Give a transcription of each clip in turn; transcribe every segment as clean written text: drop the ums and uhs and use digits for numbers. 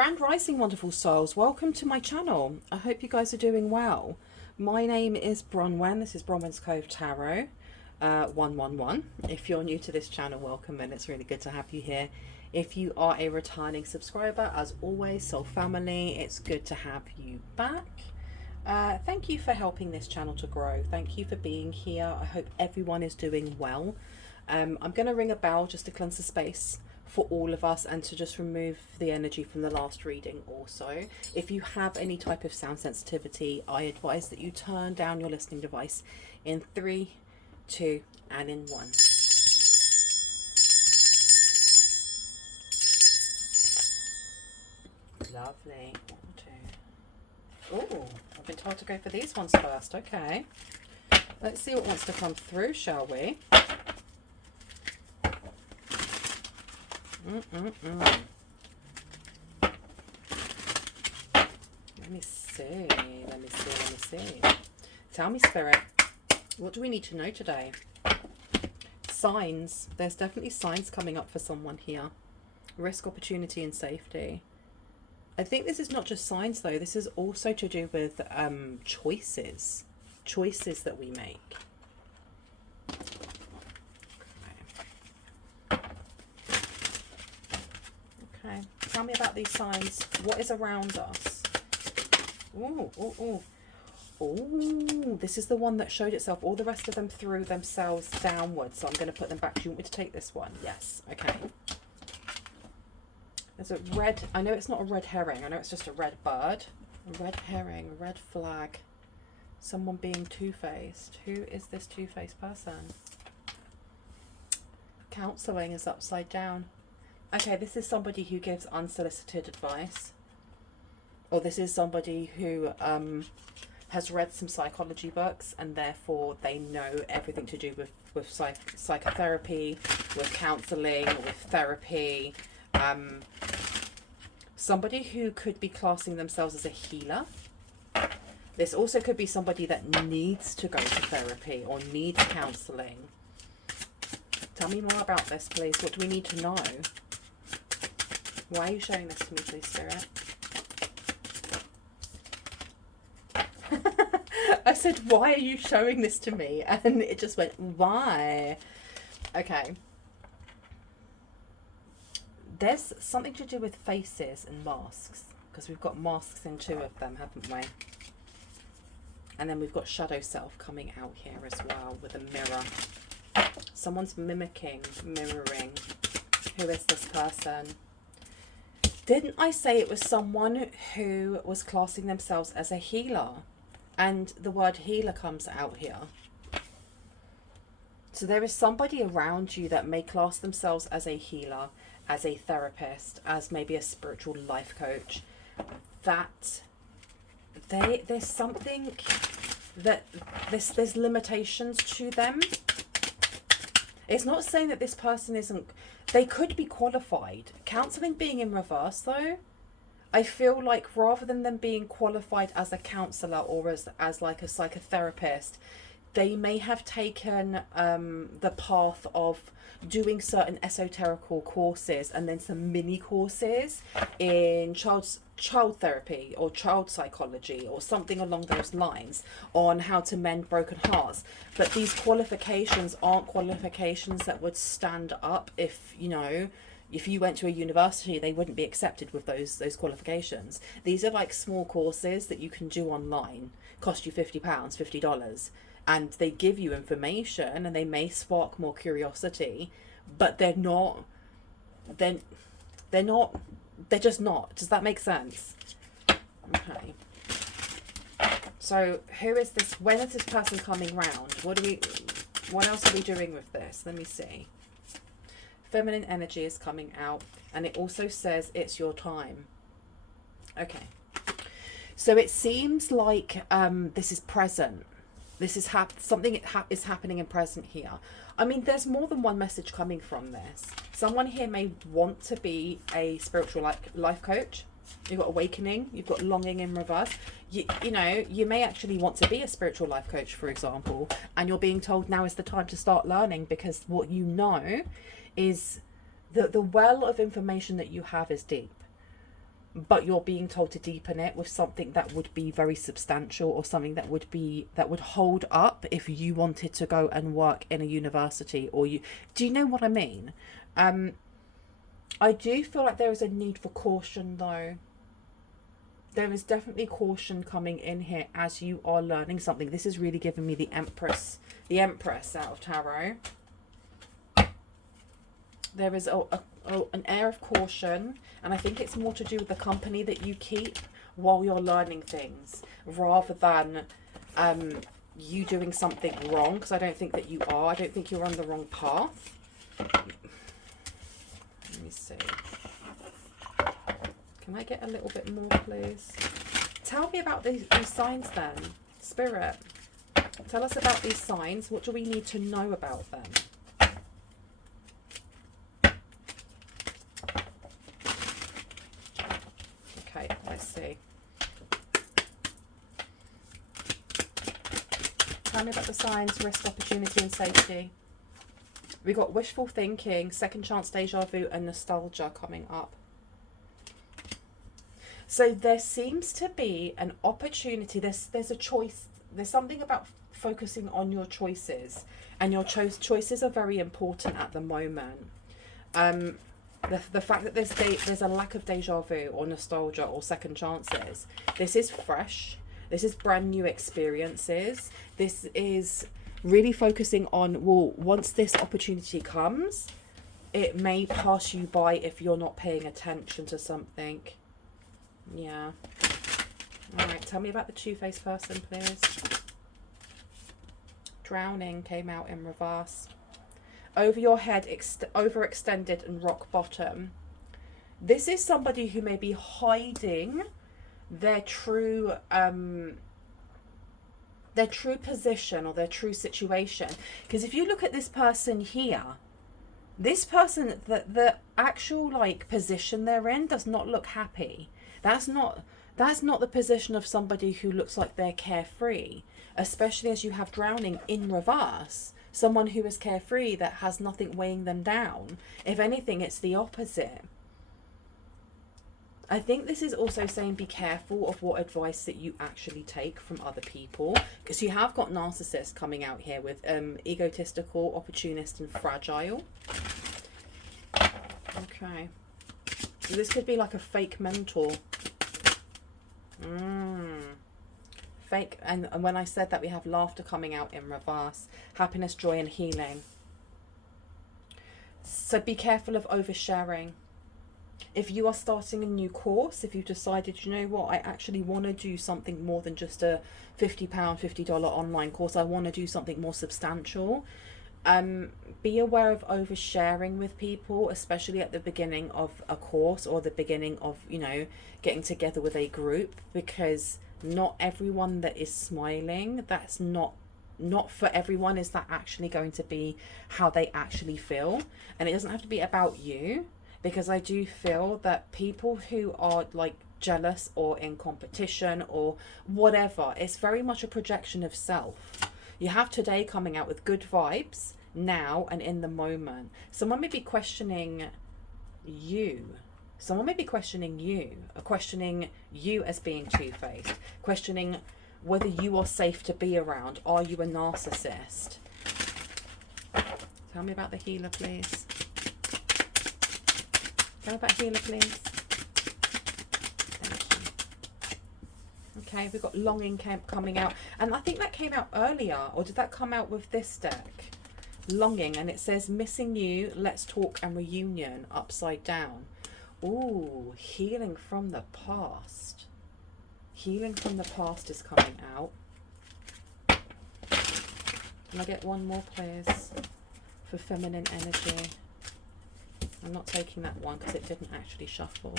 Grand Rising, wonderful souls. Welcome to my channel. I hope you guys are doing well. My name is Bronwen. This is Bronwen's Cove Tarot 111. If you're new to this channel, welcome, and it's really good to have you here. If you are a returning subscriber, as always, soul family, it's good to have you back. Thank you for helping this channel to grow. Thank you for being here. I hope everyone is doing well. I'm going to ring a bell just to cleanse the space for all of us and to just remove the energy from the last reading. Also, if you have any type of sound sensitivity, I advise that you turn down your listening device in 3, 2 and in 1. Lovely. 1, 2. Oh, I've been told to go for these ones first. Okay, let's see what wants to come through, shall we? Let me see. Tell me, Spirit, what do we need to know today? Signs. There's definitely signs coming up for someone here. Risk, opportunity and safety. I think this is not just signs though. This is also to do with choices that we make. Okay, tell me about these signs. What is around us? Ooh, this is the one that showed itself. All the rest of them threw themselves downwards, so I'm going to put them back. Do you want me to take this one? Yes. Okay. There's a red, I know it's not a red herring. I know it's just a red bird. A red herring, a red flag. Someone being two-faced. Who is this two-faced person? Counselling is upside down. Okay, this is somebody who gives unsolicited advice. Or this is somebody who has read some psychology books and therefore they know everything to do with psychotherapy, with counselling, with therapy. Somebody who could be classing themselves as a healer. This also could be somebody that needs to go to therapy or needs counselling. Tell me more about this, please. What do we need to know? Why are you showing this to me, please, Spirit? I said, why are you showing this to me? And it just went, why? Okay. There's something to do with faces and masks, because we've got masks in 2 of them, haven't we? And then we've got shadow self coming out here as well with a mirror. Someone's mirroring. Who is this person? Didn't I say it was someone who was classing themselves as a healer? And the word healer comes out here. So there is somebody around you that may class themselves as a healer, as a therapist, as maybe a spiritual life coach. That there's something that there's limitations to them. It's not saying that this person isn't, they could be qualified. Counselling being in reverse though, I feel like rather than them being qualified as a counsellor or as like a psychotherapist, they may have taken the path of doing certain esoterical courses and then some mini courses in child therapy or child psychology or something along those lines on how to mend broken hearts. But these qualifications aren't qualifications that would stand up if, you know, if you went to a university, they wouldn't be accepted with those qualifications. These are like small courses that you can do online, cost you £50, $50. And they give you information and they may spark more curiosity, but they're just not. Does that make sense? Okay. So who is this? When is this person coming round? What else are we doing with this? Let me see. Feminine energy is coming out and it also says it's your time. Okay. So it seems like this is present. This is something is happening in present here. I mean, there's more than one message coming from this. Someone here may want to be a spiritual life coach. You've got awakening. You've got longing in reverse. You know, you may actually want to be a spiritual life coach, for example, and you're being told now is the time to start learning because what you know is the well of information that you have is deep. but you're being told to deepen it with something that would be very substantial, or something that would hold up if you wanted to go and work in a university, or do you know what I mean? I do feel like there is a need for caution though. There is definitely caution coming in here as you are learning something. This is really giving me the Empress out of Tarot. There is an air of caution, and I think it's more to do with the company that you keep while you're learning things, rather than you doing something wrong, because I don't think that you are. I don't think you're on the wrong path. Let me see. Can I get a little bit more, please? Tell me about these signs then, Spirit. Tell us about these signs. What do we need to know about them? Okay, let's see. Tell me about the signs: risk, opportunity, and safety. We got wishful thinking, second chance, deja vu, and nostalgia coming up. So there seems to be an opportunity. There's a choice. There's something about focusing on your choices, and your choices are very important at the moment. The fact that there's a lack of deja vu or nostalgia or second chances. This is fresh. This is brand new experiences. This is really focusing on, well, once this opportunity comes, it may pass you by if you're not paying attention to something. Yeah. All right, tell me about the two-faced person, please. Drowning came out in reverse. Over your head, overextended and rock bottom. This is somebody who may be hiding their true position or their true situation. Because if you look at this person here, this person, the actual like position they're in does not look happy. That's not the position of somebody who looks like they're carefree, especially as you have drowning in reverse. Someone who is carefree, that has nothing weighing them down. If anything, it's the opposite. I think this is also saying be careful of what advice that you actually take from other people, because you have got narcissists coming out here with egotistical, opportunist, and fragile. Okay. So this could be like a fake mentor. Fake. And when I said that, we have laughter coming out in reverse. Happiness, joy, and healing. So be careful of oversharing. If you are starting a new course, if you've decided, you know what, I actually want to do something more than just a £50, $50 online course. I want to do something more substantial. Be aware of oversharing with people, especially at the beginning of a course or the beginning of, you know, getting together with a group, because not everyone that is smiling, that's not for everyone is that actually going to be how they actually feel. And it doesn't have to be about you, because I do feel that people who are like jealous or in competition or whatever, it's very much a projection of self. You have today coming out with good vibes now and in the moment. Someone may be questioning you. Someone may be questioning you, or questioning you as being two-faced, questioning whether you are safe to be around. Are you a narcissist? Tell me about the healer, please. Tell me about healer, please. Thank you. Okay, we've got longing coming out. And I think that came out earlier, or did that come out with this deck? Longing, and it says missing you, let's talk, and reunion upside down. Ooh, healing from the past. Healing from the past is coming out. Can I get one more, please, for feminine energy? I'm not taking that one because it didn't actually shuffle.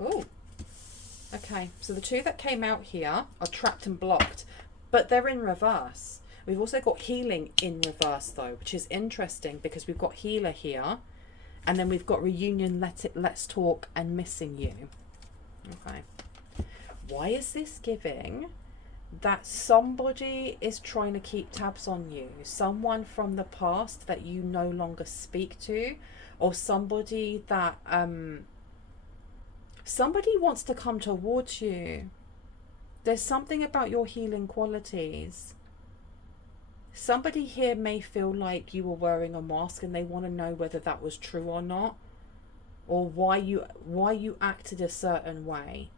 Oh, okay. So the two that came out here are trapped and blocked, but they're in reverse. We've also got healing in reverse though, which is interesting because we've got healer here, and then we've got reunion, let's talk, and missing you. Okay. Why is this giving that somebody is trying to keep tabs on you? Someone from the past that you no longer speak to, or somebody that somebody wants to come towards you. There's something about your healing qualities. Somebody here may feel like you were wearing a mask and they want to know whether that was true or not, or why you acted a certain way.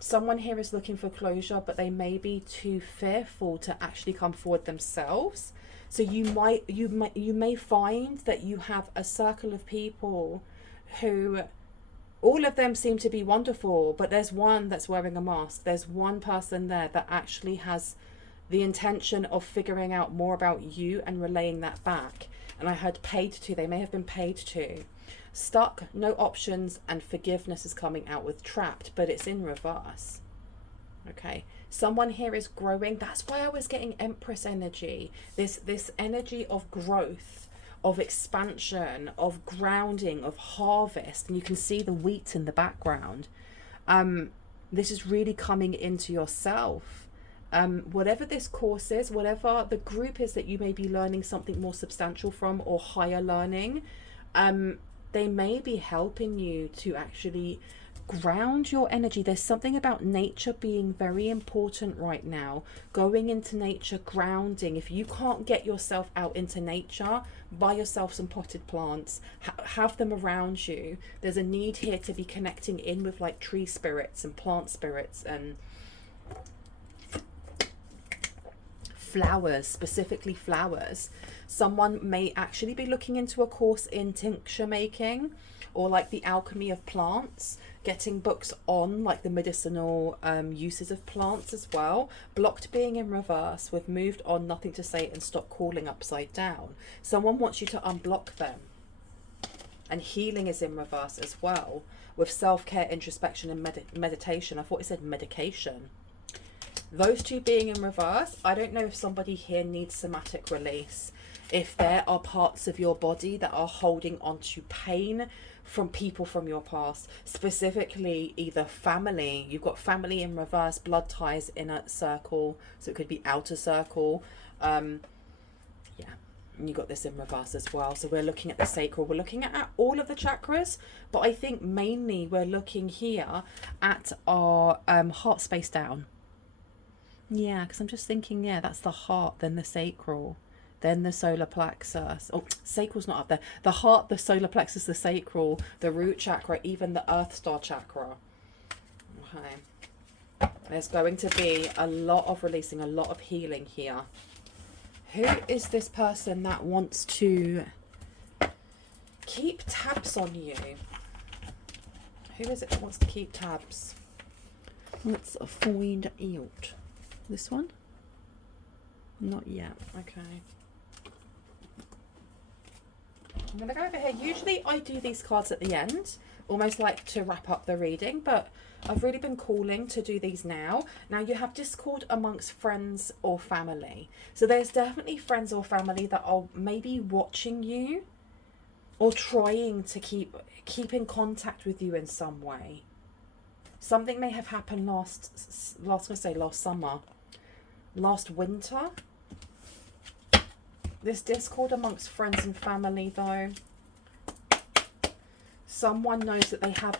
Someone here is looking for closure, but they may be too fearful to actually come forward themselves. So you may find that you have a circle of people who, all of them seem to be wonderful, but there's one that's wearing a mask. There's one person there that actually has the intention of figuring out more about you and relaying that back. And I heard paid to. They may have been paid to. Stuck, no options, and forgiveness is coming out with trapped, but it's in reverse. Okay, someone here is growing. That's why I was getting Empress energy. This energy of growth, of expansion, of grounding, of harvest. And you can see the wheat in the background. This is really coming into yourself. Whatever this course is, whatever the group is that you may be learning something more substantial from, or higher learning, they may be helping you to actually ground your energy. There's something about nature being very important right now. Going into nature, grounding. If you can't get yourself out into nature, buy yourself some potted plants, have them around you. There's a need here to be connecting in with like tree spirits and plant spirits and flowers, specifically flowers. Someone may actually be looking into a course in tincture making, or like the alchemy of plants, getting books on like the medicinal uses of plants as well. Blocked being in reverse with moved on, nothing to say, and stop calling upside down. Someone wants you to unblock them. And healing is in reverse as well, with self-care, introspection, and meditation. I thought it said medication. Those two being in reverse, I don't know if somebody here needs somatic release. If there are parts of your body that are holding on to pain from people from your past, specifically either family. You've got family in reverse, blood ties, inner circle, so it could be outer circle. Yeah, and you got this in reverse as well. So we're looking at the sacral, we're looking at all of the chakras, but I think mainly we're looking here at our heart space down. Yeah, because I'm just thinking, yeah, that's the heart, then the sacral, then the solar plexus. Oh, sacral's not up there. The heart, the solar plexus, the sacral, the root chakra, even the earth star chakra. Okay. There's going to be a lot of releasing, a lot of healing here. Who is this person that wants to keep tabs on you? Who is it that wants to keep tabs? Let's find out. This one? Not yet. Okay. I'm going to go over here. Usually I do these cards at the end, almost like to wrap up the reading, but I've really been calling to do these now. Now you have discord amongst friends or family. So there's definitely friends or family that are maybe watching you or trying to keep in contact with you in some way. Something may have happened last summer, last winter. This discord amongst friends and family, though. Someone knows that they have...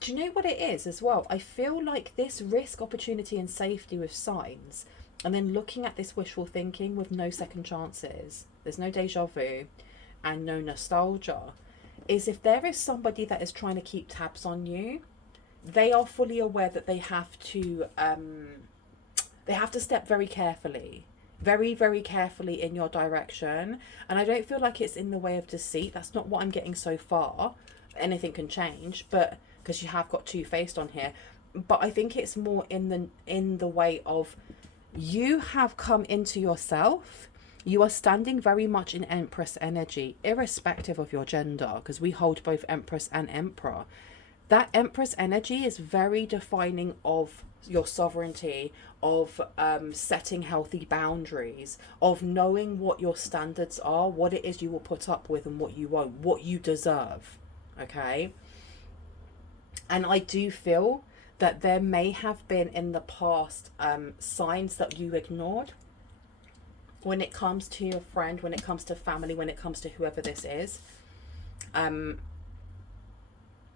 Do you know what it is as well? I feel like this risk, opportunity and safety with signs, and then looking at this wishful thinking with no second chances. There's no deja vu and no nostalgia. Is if there is somebody that is trying to keep tabs on you, they are fully aware that they have to step very carefully, very, very carefully in your direction. And I don't feel like it's in the way of deceit. That's not what I'm getting so far. Anything can change, but because you have got two-faced on here. But I think it's more in the way of you have come into yourself. You are standing very much in Empress energy, irrespective of your gender, because we hold both Empress and Emperor. That Empress energy is very defining of your sovereignty, of setting healthy boundaries, of knowing what your standards are, what it is you will put up with and what you won't, what you deserve. Okay? And I do feel that there may have been in the past signs that you ignored. when it comes to your friend, when it comes to family, when it comes to whoever this is,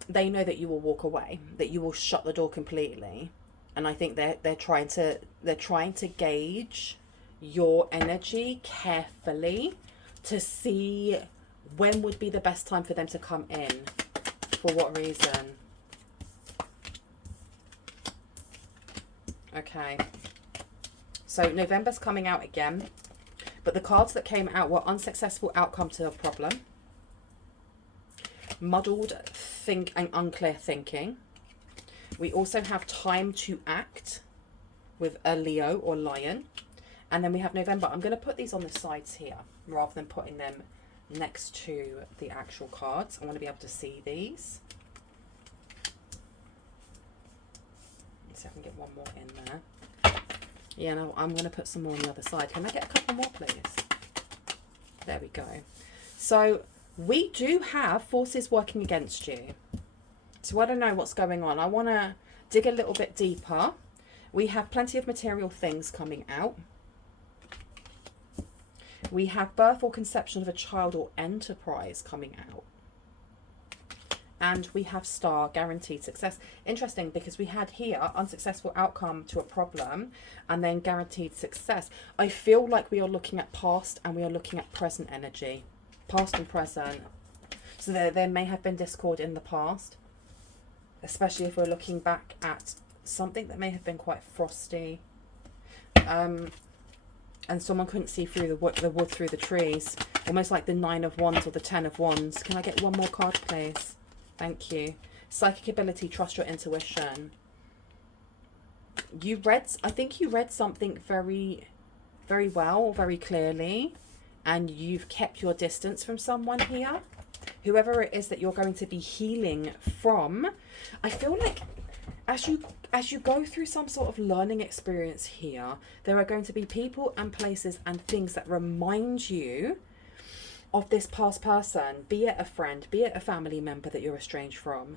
they know that you will walk away, that you will shut the door completely. And I think they're trying to gauge your energy carefully to see when would be the best time for them to come in, for what reason. Okay, so November's coming out again, but the cards that came out were unsuccessful outcome to a problem, muddled think and unclear thinking. We also have time to act with a Leo or Lion. And then we have November. I'm going to put these on the sides here rather than putting them next to the actual cards. I want to be able to see these. Let's see if I can get one more in there. Yeah, no, I'm going to put some more on the other side. Can I get a couple more, please? There we go. So we do have forces working against you. So I don't know what's going on. I want to dig a little bit deeper. We have plenty of material things coming out. We have birth or conception of a child or enterprise coming out. And we have star, guaranteed success. Interesting, because we had here unsuccessful outcome to a problem and then guaranteed success. I feel like we are looking at past and we are looking at present energy. Past and present. So there may have been discord in the past, especially if we're looking back at something that may have been quite frosty. And someone couldn't see through the wood through the trees. Almost like the 9 of Wands or the 10 of Wands. Can I get one more card, please? Thank you. Psychic ability, trust your intuition. I think you read something very, very well, very clearly. And you've kept your distance from someone here. Whoever it is that you're going to be healing from. I feel like as you go through some sort of learning experience here, there are going to be people and places and things that remind you of this past person, be it a friend, be it a family member that you're estranged from.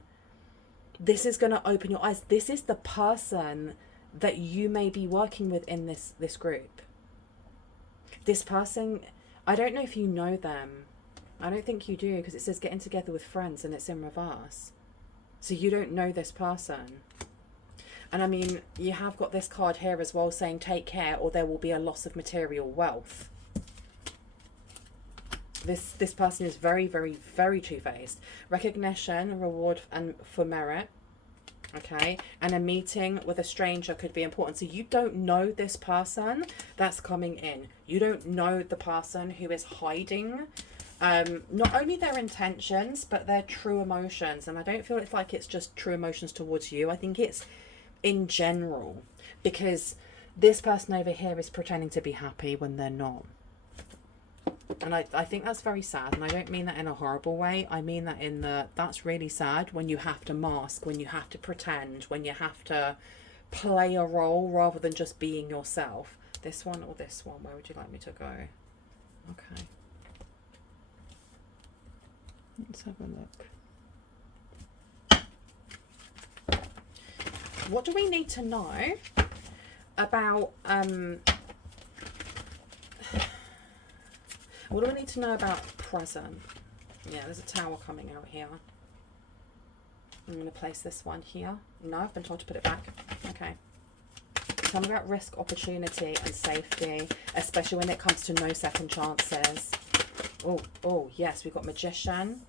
This is going to open your eyes. This is the person that you may be working with in this group. This person, I don't know if you know them. I don't think you do, because it says getting together with friends and it's in reverse. So you don't know this person. And I mean, you have got this card here as well saying take care or there will be a loss of material wealth. This person is very, very, very two-faced. Recognition, reward and for merit. Okay. And a meeting with a stranger could be important. So you don't know this person that's coming in. You don't know the person who is hiding not only their intentions, but their true emotions. And I don't feel it's like it's just true emotions towards you. I think it's in general, because this person over here is pretending to be happy when they're not. And I think that's very sad. And I don't mean that in a horrible way. I mean that in that's really sad when you have to mask, when you have to pretend, when you have to play a role rather than just being yourself. This one or this one? Where would you like me to go? Okay. Let's have a look. What do we need to know about what do we need to know about present? Yeah, there's a tower coming out here. I'm going to place this one here. No, I've been told to put it back. Okay. Tell me about risk, opportunity and safety, especially when it comes to no second chances. Oh, yes, we've got Magician.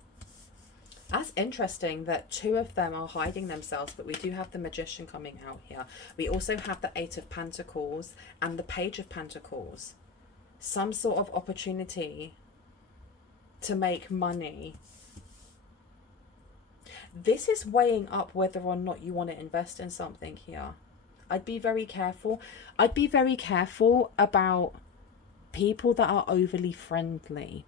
That's interesting that 2 of them are hiding themselves, but we do have the Magician coming out here. We also have the 8 of Pentacles and the Page of Pentacles. Some sort of opportunity to make money. This is weighing up whether or not you want to invest in something here. I'd be very careful. I'd be very careful about people that are overly friendly.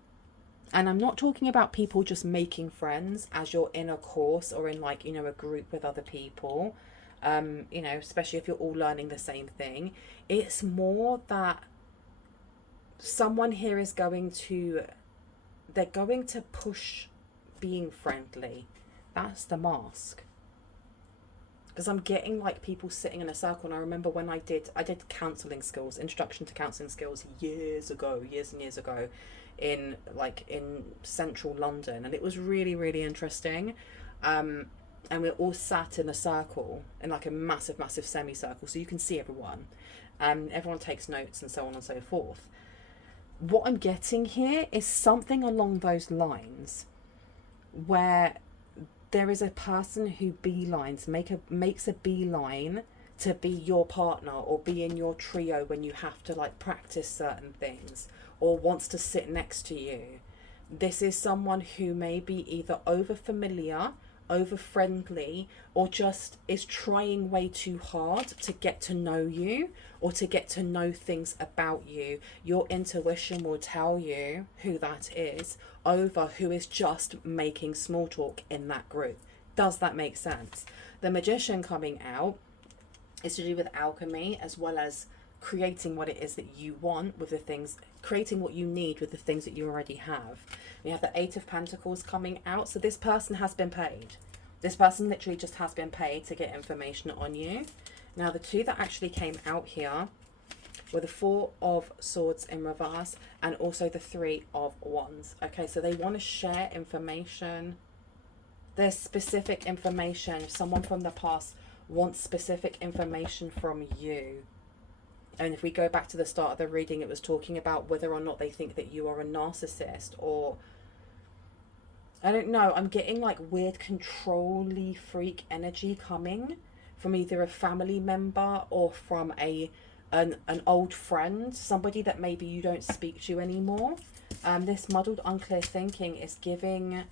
And I'm not talking about people just making friends as you're in a course or in like, you know, a group with other people. You know, especially if you're all learning the same thing. It's more that someone here is they're going to push being friendly. That's the mask. because I'm getting like people sitting in a circle. And I remember when I did counselling skills, introduction to counselling skills years and years ago, in central London, and it was really, really interesting. And we're all sat in a circle, in like a massive semicircle, so you can see everyone. Everyone takes notes and so on and so forth. What I'm getting here is something along those lines, where there is a person who makes a beeline to be your partner or be in your trio when you have to like practice certain things, or wants to sit next to you. This is someone who may be either over familiar, over friendly, or just is trying way too hard to get to know you or to get to know things about you. Your intuition will tell you who that is over who is just making small talk in that group. Does that make sense? The Magician coming out is to do with alchemy, as well as creating what it is that you want with the things, creating what you need with the things that you already have. We have the Eight of Pentacles coming out. So this person has been paid. This person literally just has been paid to get information on you. Now the two that actually came out here were the Four of Swords in reverse and also the Three of Wands. Okay, so they want to share information. There's specific information. Someone from the past wants specific information from you. And if we go back to the start of the reading, it was talking about whether or not they think that you are a narcissist, or I don't know. I'm getting like weird control-y freak energy coming from either a family member or from an old friend, somebody that maybe you don't speak to anymore. This muddled, unclear thinking is giving,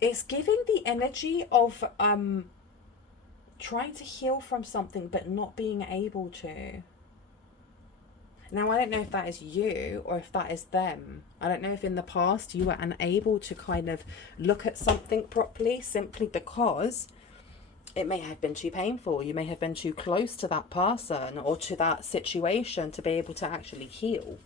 it's giving the energy of trying to heal from something but not being able to. Now, I don't know if that is you or if that is them. I don't know if in the past you were unable to kind of look at something properly simply because it may have been too painful. You may have been too close to that person or to that situation to be able to actually heal.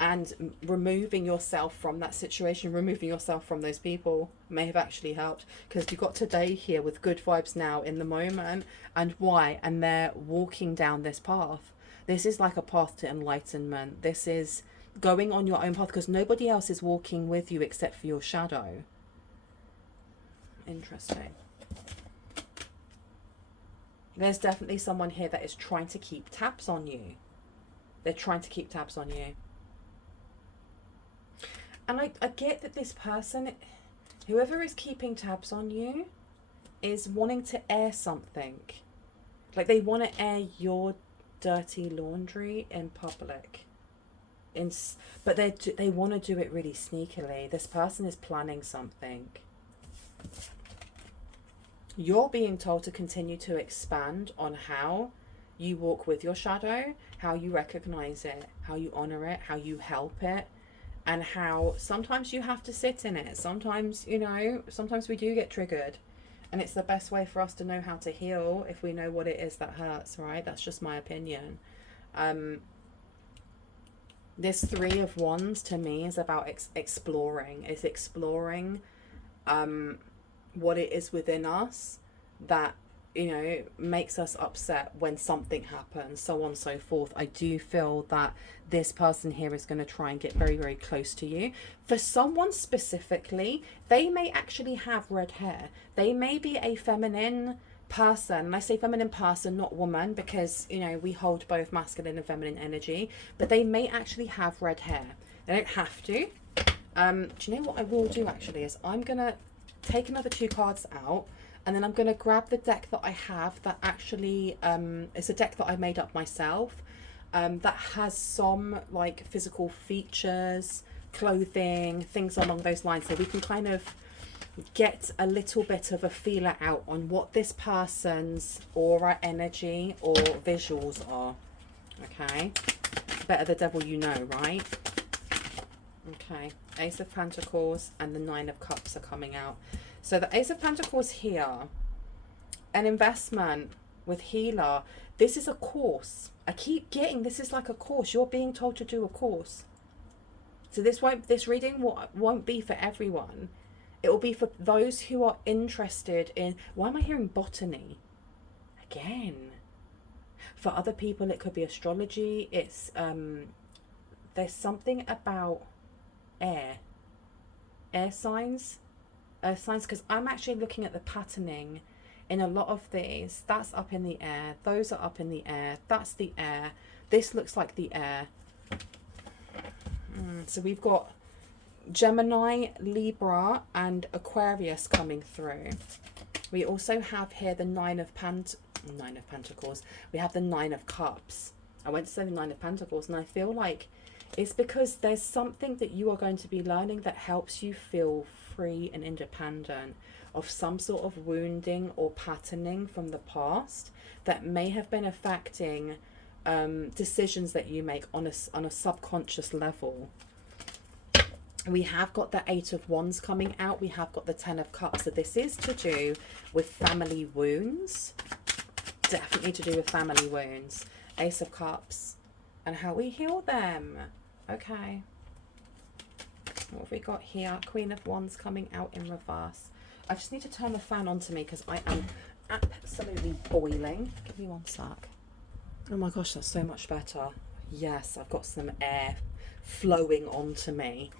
And removing yourself from that situation, removing yourself from those people may have actually helped, because you've got today here with good vibes now in the moment. And why? And they're walking down this path. This is like a path to enlightenment. This is going on your own path because nobody else is walking with you except for your shadow. Interesting. There's definitely someone here that is trying to keep tabs on you. They're trying to keep tabs on you. And I get that this person, whoever is keeping tabs on you, is wanting to air something. Like they want to air your dirty laundry in public. But they want to do it really sneakily. This person is planning something. You're being told to continue to expand on how you walk with your shadow, how you recognize it, how you honor it, how you help it. And how sometimes you have to sit in it. Sometimes, you know, sometimes we do get triggered. And it's the best way for us to know how to heal if we know what it is that hurts, right? That's just my opinion. This Three of Wands to me is about exploring. It's exploring what it is within us that, you know, makes us upset when something happens, so on and so forth. I do feel that this person here is going to try and get very, very close to you. For someone specifically, they may actually have red hair. They may be a feminine person. And I say feminine person, not woman, because, you know, we hold both masculine and feminine energy. But they may actually have red hair. They don't have to. Do you know what I will do actually is I'm going to take another 2 cards out. And then I'm going to grab the deck that I have that actually it's a deck that I made up myself that has some like physical features, clothing, things along those lines. So we can kind of get a little bit of a feeler out on what this person's aura, energy or visuals are. Okay. Better the devil you know, right? Okay. Ace of Pentacles and the Nine of Cups are coming out. So the Ace of Pentacles here, an investment with healer. This is a course. I keep getting this is like a course. You're being told to do a course. So this reading won't be for everyone. It will be for those who are interested in, why am I hearing botany again? For other people, it could be astrology. It's there's something about air, air signs, earth signs, because I'm actually looking at the patterning in a lot of these. That's up in the air. Those are up in the air. That's the air. This looks like the air. So we've got Gemini, Libra, and Aquarius coming through. We also have here the Nine of Pentacles. We have the Nine of Cups. I went to say the Nine of Pentacles, and I feel like it's because there's something that you are going to be learning that helps you feel free and independent of some sort of wounding or patterning from the past that may have been affecting decisions that you make on a subconscious level. We have got the Eight of Wands coming out. We have got the Ten of Cups. So this is to do with family wounds. Definitely to do with family wounds. Ace of Cups. And how we heal them. Okay. What have we got here? Queen of Wands coming out in reverse. I just need to turn the fan on to me because I am absolutely boiling. Give me one sec. Oh my gosh, that's so much better. Yes, I've got some air flowing onto me.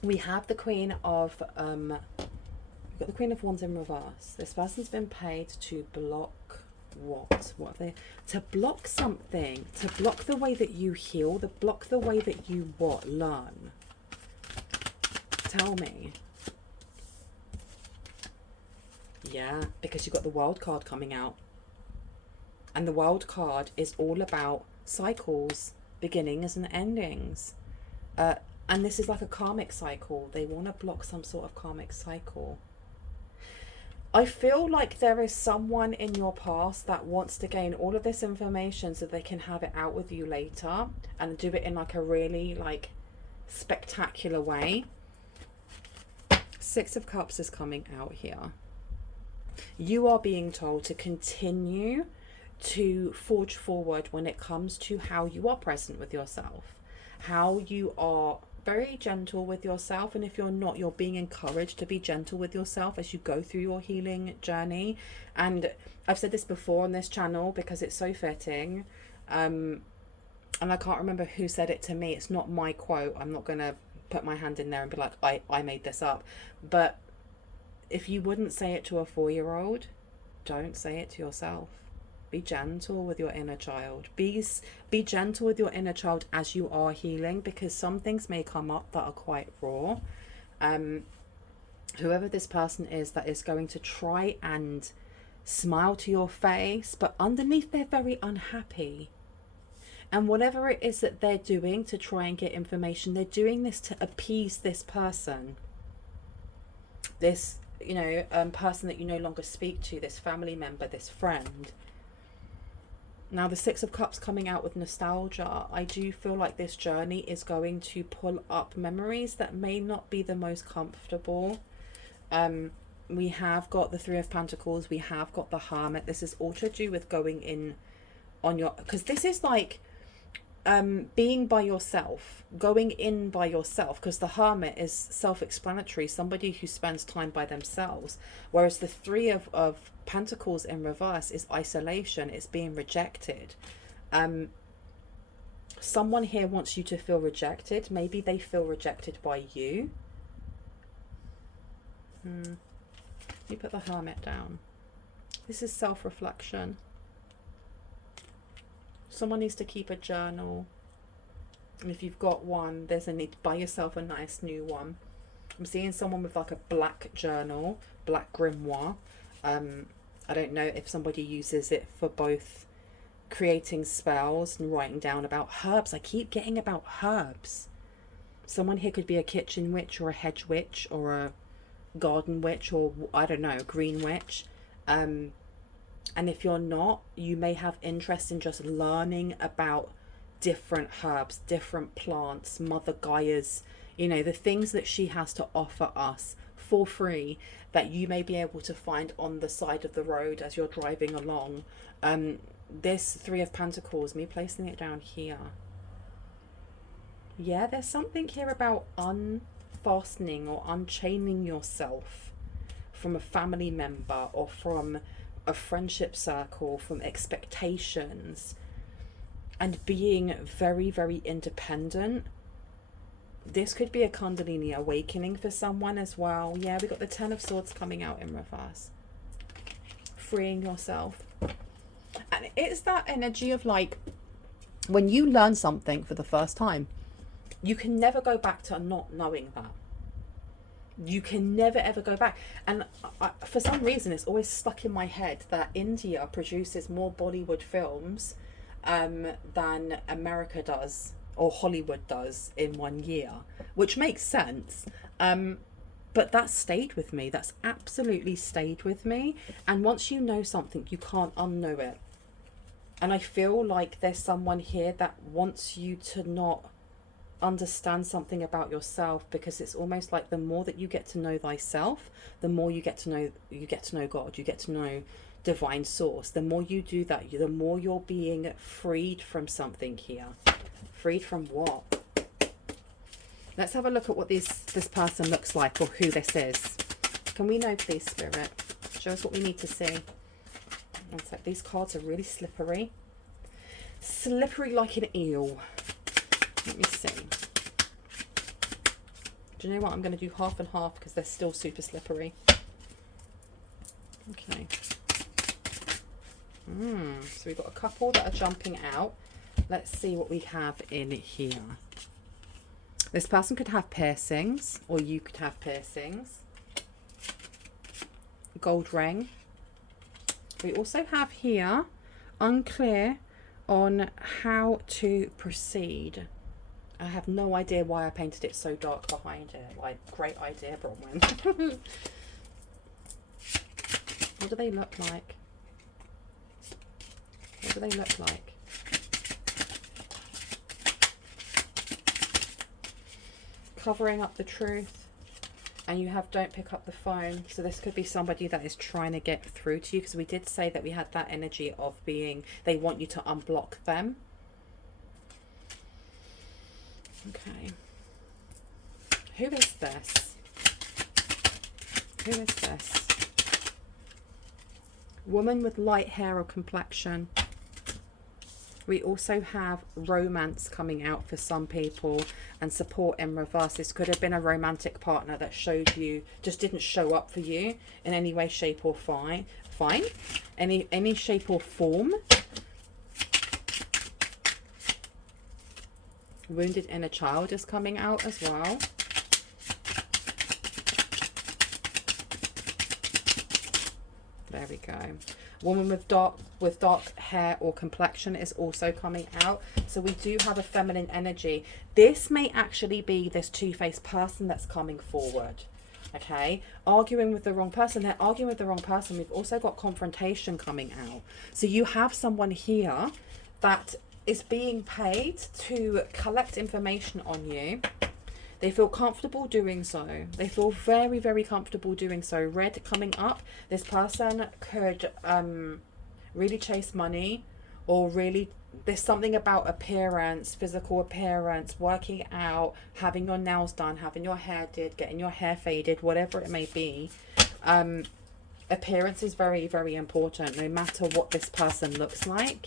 We have the Queen of we've got the Queen of Wands in reverse. This person's been paid to block what? What have they? To block something. To block the way that you heal. To block the way that you what? Learn. Tell me. Yeah, because you've got the World card coming out. And the World card is all about cycles, beginnings and endings. And this is like a karmic cycle. They want to block some sort of karmic cycle. I feel like there is someone in your past that wants to gain all of this information so they can have it out with you later and do it in like a really like spectacular way. Six of Cups is coming out here. You are being told to continue to forge forward when it comes to how you are present with yourself, how you are very gentle with yourself, and if you're not, you're being encouraged to be gentle with yourself as you go through your healing journey. And I've said this before on this channel because it's so fitting, and I can't remember who said it to me. It's not my quote. I'm not gonna put my hand in there and be like I made this up, but if you wouldn't say it to a 4-year-old, don't say it to yourself. Be gentle with your inner child. Be gentle with your inner child as you are healing, because some things may come up that are quite raw. Whoever this person is that is going to try and smile to your face, but underneath they're very unhappy. And whatever it is that they're doing to try and get information, they're doing this to appease this person. This, you know, person that you no longer speak to, this family member, this friend. Now, the Six of Cups coming out with nostalgia, I do feel like this journey is going to pull up memories that may not be the most comfortable. We have got the Three of Pentacles. We have got the Hermit. This is all to do with going in on your... Because this is like being by yourself, going in by yourself, because the Hermit is self-explanatory, somebody who spends time by themselves, whereas the Three of Pentacles in reverse is isolation, it's being rejected. Someone here wants you to feel rejected. Maybe they feel rejected by you. You put the Hermit down. This is self-reflection. Someone needs to keep a journal, and if you've got one, there's a need to buy yourself a nice new one. I'm seeing someone with like a black journal, black grimoire. I don't know if somebody uses it for both creating spells and writing down about herbs. I keep getting about herbs. Someone here could be a kitchen witch or a hedge witch or a garden witch, or I don't know, a green witch. And if you're not, you may have interest in just learning about different herbs, different plants, Mother Gaia's, you know, the things that she has to offer us for free that you may be able to find on the side of the road as you're driving along. This Three of Pentacles, me placing it down here. Yeah, there's something here about unfastening or unchaining yourself from a family member or from a friendship circle, from expectations, and being very, very independent. This could be a Kundalini awakening for someone as well. Yeah, we got the Ten of Swords coming out in reverse. Freeing yourself. And it's that energy of like, when you learn something for the first time, you can never go back to not knowing that. You can never ever go back. And for some reason, it's always stuck in my head that India produces more Bollywood films than America does, or Hollywood does, in 1 year, which makes sense. But that stayed with me. That's absolutely stayed with me. And once you know something, you can't unknow it. And I feel like there's someone here that wants you to not understand something about yourself, because it's almost like the more that you get to know thyself, the more you get to know God, you get to know divine source. The more you do that, the more you're being freed from something here. Freed from what? Let's have a look at what this person looks like, or who this is. Can we know, please, Spirit? Show us what we need to see. One sec. These cards are really slippery. Slippery like an eel. Let me see. Do you know what? I'm going to do half and half because they're still super slippery. Okay. So we've got a couple that are jumping out. Let's see what we have in here. This person could have piercings, or you could have piercings. Gold ring. We also have here, unclear on how to proceed. I have no idea why I painted it so dark behind it. Like, great idea, Bronwyn. What do they look like? What do they look like? Covering up the truth. And you have don't pick up the phone. So this could be somebody that is trying to get through to you, because we did say that we had that energy of being, they want you to unblock them. Okay. Who is this? Who is this? Woman with light hair or complexion. We also have romance coming out for some people, and support in reverse. This could have been a romantic partner that showed you, just didn't show up for you in any way, shape or any shape or form. Wounded inner child is coming out as well. There we go. Woman with dark hair or complexion is also coming out. So we do have a feminine energy. This may actually be this two-faced person that's coming forward. Okay, arguing with the wrong person. They're arguing with the wrong person. We've also got confrontation coming out. So you have someone here that is being paid to collect information on you. They feel comfortable doing so. They feel very, very comfortable doing so. Red coming up. This person could really chase money, or really, there's something about appearance, physical appearance, working out, having your nails done, having your hair did, getting your hair faded, whatever it may be. Appearance is very, very important, no matter what this person looks like.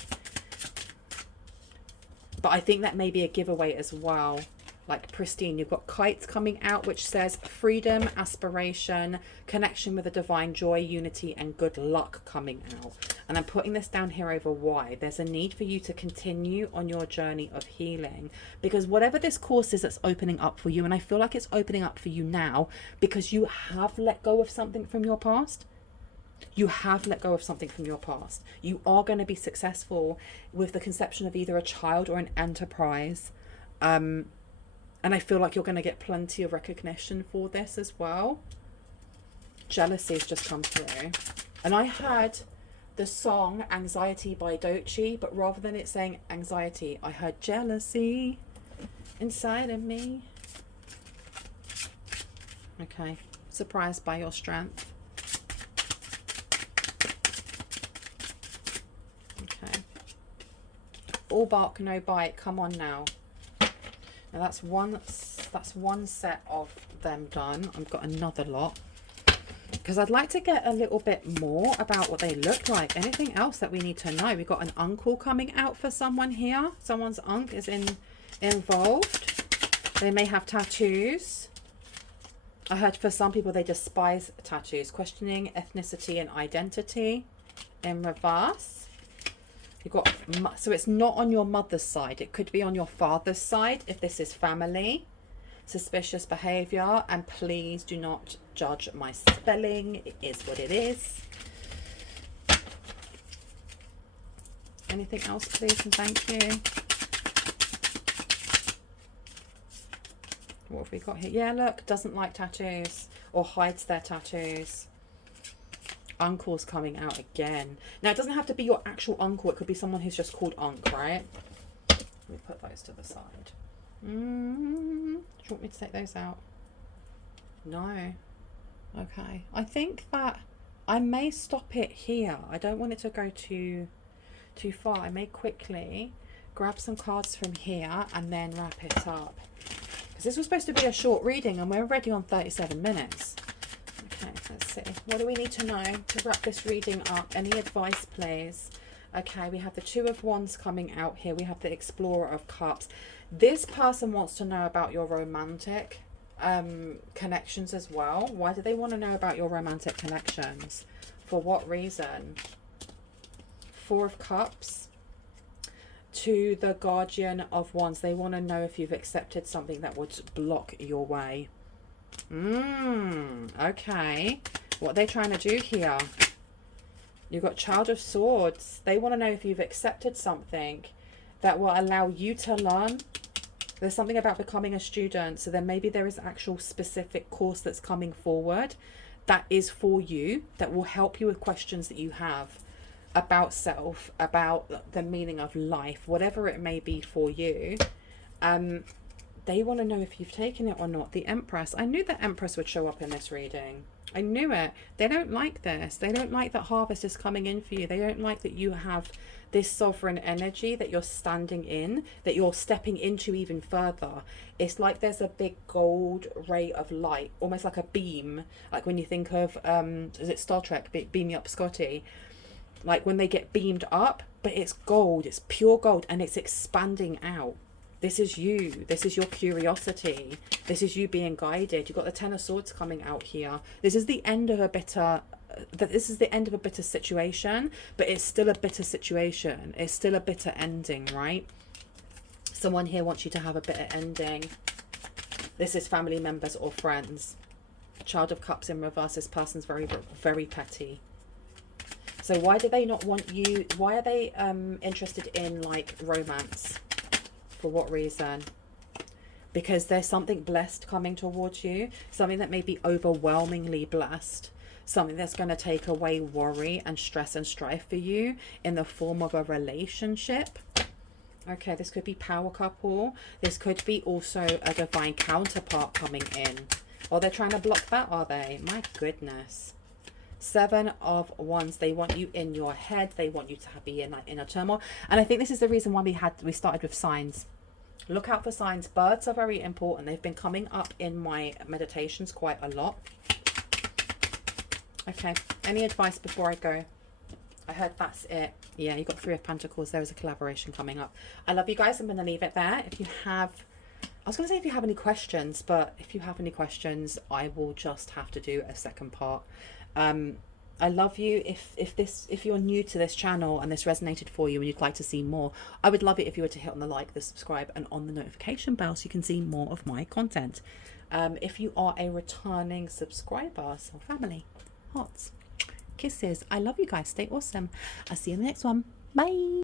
But I think that may be a giveaway as well. Like pristine, you've got kites coming out, which says freedom, aspiration, connection with the divine, joy, unity, and good luck coming out. And I'm putting this down here over why. There's a need for you to continue on your journey of healing, because whatever this course is that's opening up for you, and I feel like it's opening up for you now because you have let go of something from your past. You have let go of something from your past. You are going to be successful with the conception of either a child or an enterprise. And I feel like you're going to get plenty of recognition for this as well. Jealousy has just come through. And I heard the song Anxiety by Doechii, but rather than it saying anxiety, I heard jealousy inside of me. Okay. Surprised by your strength. Okay. All bark, no bite. Come on now. Now that's one set of them done. I've got another lot because I'd like to get a little bit more about what they look like. Anything else that we need to know? We've got an uncle coming out for someone here. Someone's uncle is involved. They may have tattoos. I heard for some people they despise tattoos. Questioning ethnicity and identity in reverse. You've got, so it's not on your mother's side. It could be on your father's side if this is family. Suspicious behavior, and please do not judge my spelling. It is what it is. Anything else, please, and thank you. What have we got here? Yeah, look, doesn't like tattoos or hides their tattoos. Uncle's coming out again. Now, it doesn't have to be your actual uncle. It could be someone who's just called Unc, right? Let me put those to the side. Do you want me to take those out? No. Okay. I think that I may stop it here. I don't want it to go too far. I may quickly grab some cards from here and then wrap it up. Because this was supposed to be a short reading and we're already on 37 minutes. Okay, let's see. What do we need to know to wrap this reading up? Any advice, please? Okay, we have the Two of Wands coming out here. We have the Explorer of Cups. This person wants to know about your romantic connections as well. Why do they want to know about your romantic connections? For what reason? Four of Cups. To the Guardian of Wands. They want to know if you've accepted something that would block your way. Okay. What are they trying to do here? You've got Child of Swords. They want to know if you've accepted something that will allow you to learn. There's something about becoming a student. So then maybe there is actual specific course that's coming forward that is for you, that will help you with questions that you have about self, about the meaning of life, whatever it may be for you. They want to know if you've taken it or not. The Empress. I knew the Empress would show up in this reading. I knew it. They don't like this. They don't like that harvest is coming in for you. They don't like that you have this sovereign energy that you're standing in, that you're stepping into even further. It's like there's a big gold ray of light, almost like a beam. Like when you think of, is it Star Trek, Beam Me Up Scotty? Like when they get beamed up, but it's gold. It's pure gold and it's expanding out. This is you. This is your curiosity. This is you being guided. You've got the Ten of Swords coming out here. This is the end of a bitter... This is the end of a bitter situation, but it's still a bitter situation. It's still a bitter ending, right? Someone here wants you to have a bitter ending. This is family members or friends. Child of Cups in reverse. This person's very, very petty. So why do they not want you? Why are they interested in like romance? For what reason? Because there's something blessed coming towards you. Something that may be overwhelmingly blessed. Something that's going to take away worry and stress and strife for you in the form of a relationship. Okay, this could be power couple. This could be also a divine counterpart coming in. Or they're trying to block that, are they? My goodness. Seven of Wands. They want you in your head. They want you to be in that inner turmoil. And I think this is the reason why we started with signs. Look out for signs. Birds are very important. They've been coming up in my meditations quite a lot. Okay. Any advice before I go? I heard that's it. Yeah, you got Three of Pentacles. There is a collaboration coming up. I love you guys. I'm going to leave it there. If you have... I was going to say if you have any questions, but if you have any questions, I will just have to do a second part. I love you. If you're new to this channel and this resonated for you and you'd like to see more, I would love it if you were to hit on the like, the subscribe and on the notification bell so you can see more of my content. If you are a returning subscriber, so family, hearts, kisses. I love you guys. Stay awesome. I'll see you in the next one. Bye.